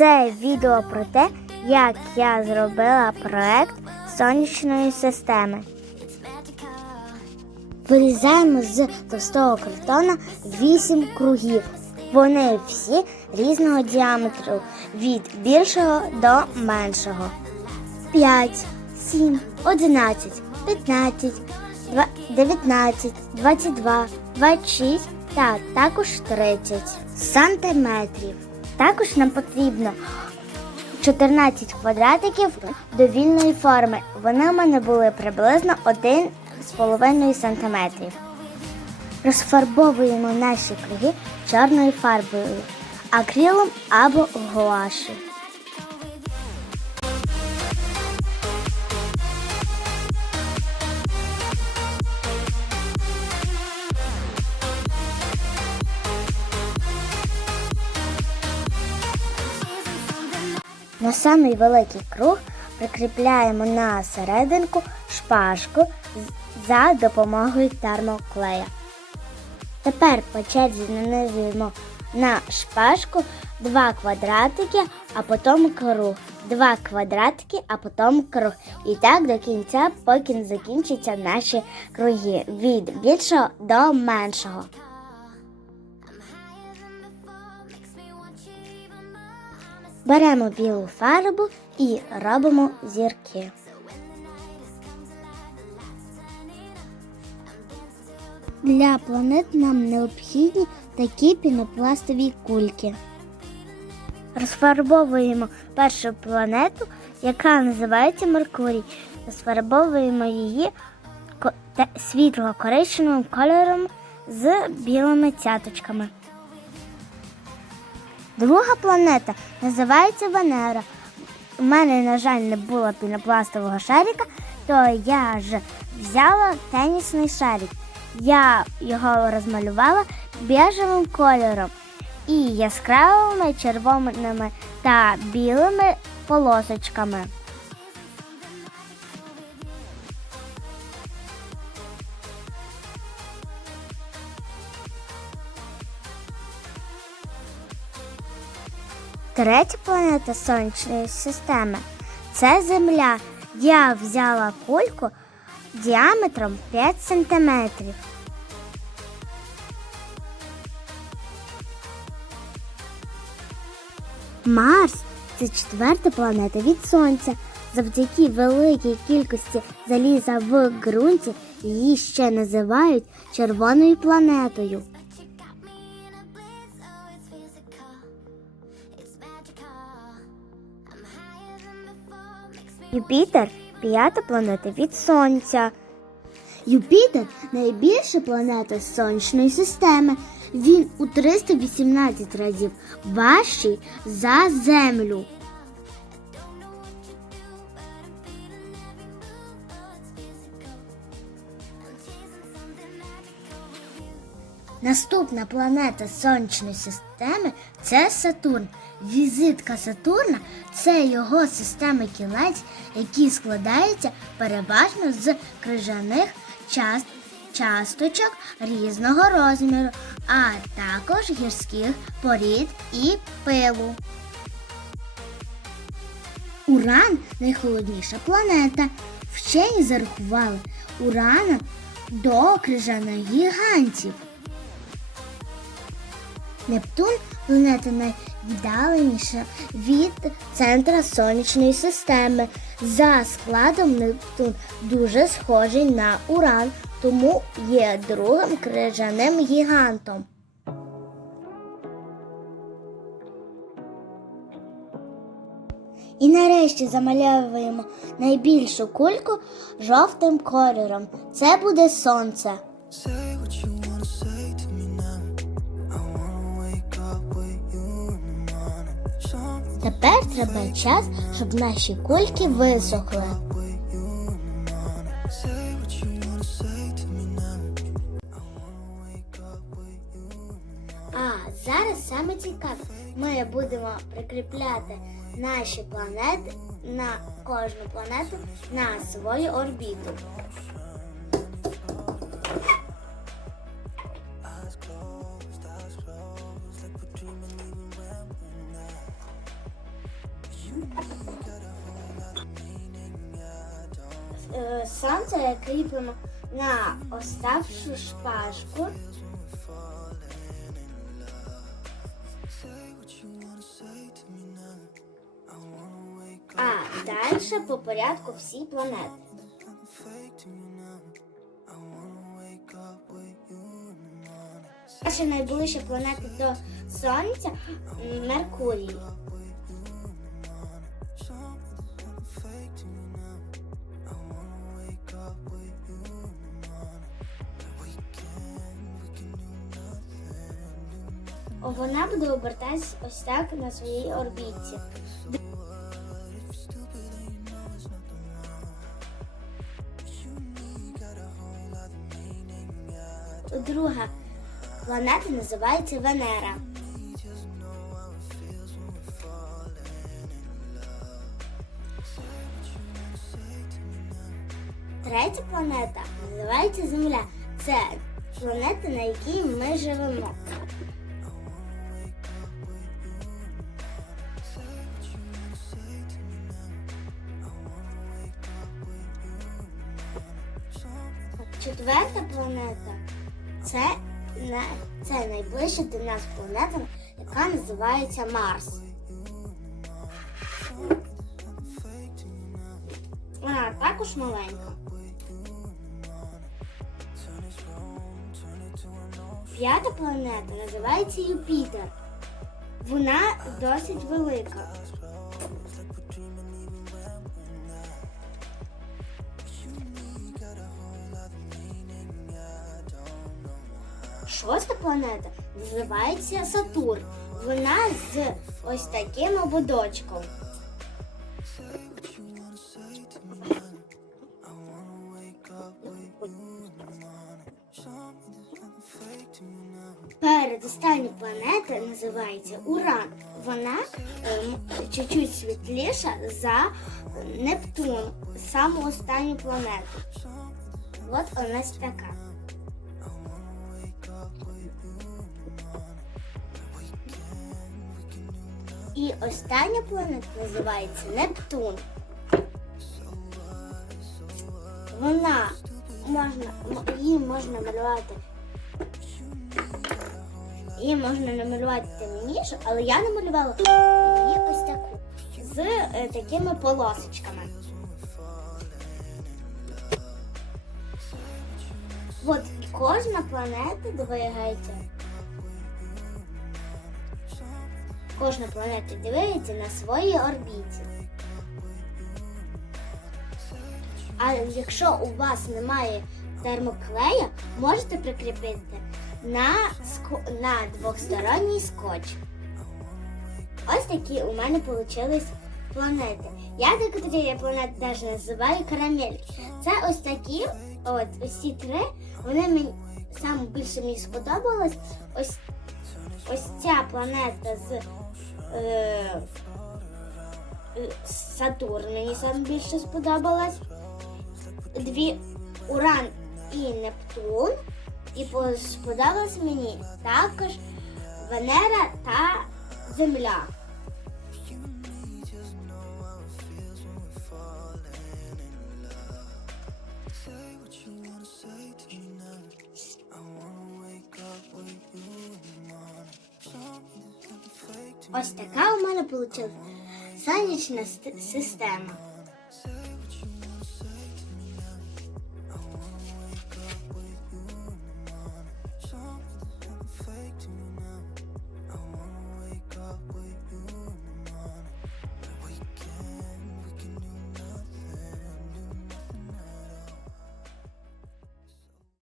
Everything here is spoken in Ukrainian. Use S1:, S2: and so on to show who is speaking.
S1: Це відео про те, як я зробила проект сонячної системи. Вирізаємо з товстого картона 8 кругів. Вони всі різного діаметру від більшого до меншого. 5, 7, 11, 15, 19, 22, 26 та також 30 сантиметрів. Також нам потрібно 14 квадратиків довільної форми. Вони в мене були приблизно 1,5 см. Розфарбовуємо наші круги чорною фарбою, акрилом або гуашю. На самий великий круг прикріпляємо на серединку шпажку за допомогою термоклея. Тепер по черзі нанизуємо на шпажку два квадратики, а потім круг. Два квадратики, а потім круг. І так до кінця, поки не закінчаться наші круги від більшого до меншого. Беремо білу фарбу і робимо зірки. Для планет нам необхідні такі пінопластові кульки. Розфарбовуємо першу планету, яка називається Меркурій. Розфарбовуємо її світло-коричневим кольором з білими цяточками. Друга планета називається Венера. У мене, на жаль, не було пінопластового шарика, то я ж взяла тенісний шарик. Я його розмалювала біжевим кольором і яскравими червоними та білими полосочками. Третя планета Сонячної системи це Земля. Я взяла кульку діаметром 5 сантиметрів. Марс це четверта планета від Сонця. Завдяки великій кількості заліза в ґрунті її ще називають червоною планетою. Юпітер п'ята планета від Сонця. Юпітер найбільша планета Сонячної системи. Він у 318 разів важчий за Землю. Наступна планета Сонячної системи це Сатурн. Візитка Сатурна це його система кілець, які складаються переважно з крижаних част- часточок різного розміру, а також гірських порід і пилу. Уран найхолодніша планета. Вчені зарахували Урана до крижаних гігантів. Нептун планета найвіддаленіша від центра сонячної системи. За складом Нептун дуже схожий на Уран, тому є другим крижаним гігантом. І нарешті замальовуємо найбільшу кульку жовтим кольором. Це буде сонце. Тепер треба час, щоб наші кульки висохли. А зараз саме цікаве. Ми будемо прикріпляти наші планети на кожну планету на свою орбіту. Сонце кріпимо на оставшу шпажку. А далі по порядку всі планети. Наша найближча планета до Сонця Меркурій. Вона буде обертатись ось так на своїй орбіті. Друга планета називається Венера. Третя планета називається Земля. Це планета, на якій ми живемо. Четверта планета це, не, це найближча до нас планета, яка називається Марс. Вона також маленька. П'ята планета називається Юпітер. Вона досить велика. Шоста планета називається Сатурн. Вона з ось таким ободочком. Передостання планета називається Уран. Вона ем, чуть-чуть світліша за Нептун, саму останню планету. От вона ось така. І остання планета називається Нептун. Вона можна, її можна малювати. Її можна намалювати темнішу, але я намалювала її ось таку з е, такими полосочками. От кожна планета двигається. Кожна планета дивиться на своїй орбіті. А якщо у вас немає термоклея, можете прикріпити на, ско- на двохсторонній скотч. Ось такі у мене вийшли планети. Я некоторі планети теж називаю карамельки. Це ось такі, от ці три, вони мені саме більше мені сподобалось. Ось ось ця планета з е, Сатурн мені сам більше сподобалась. Дві Уран і Нептун. І по- сподобалась мені також Венера та Земля. Ось така у мене вийшла сонячна система.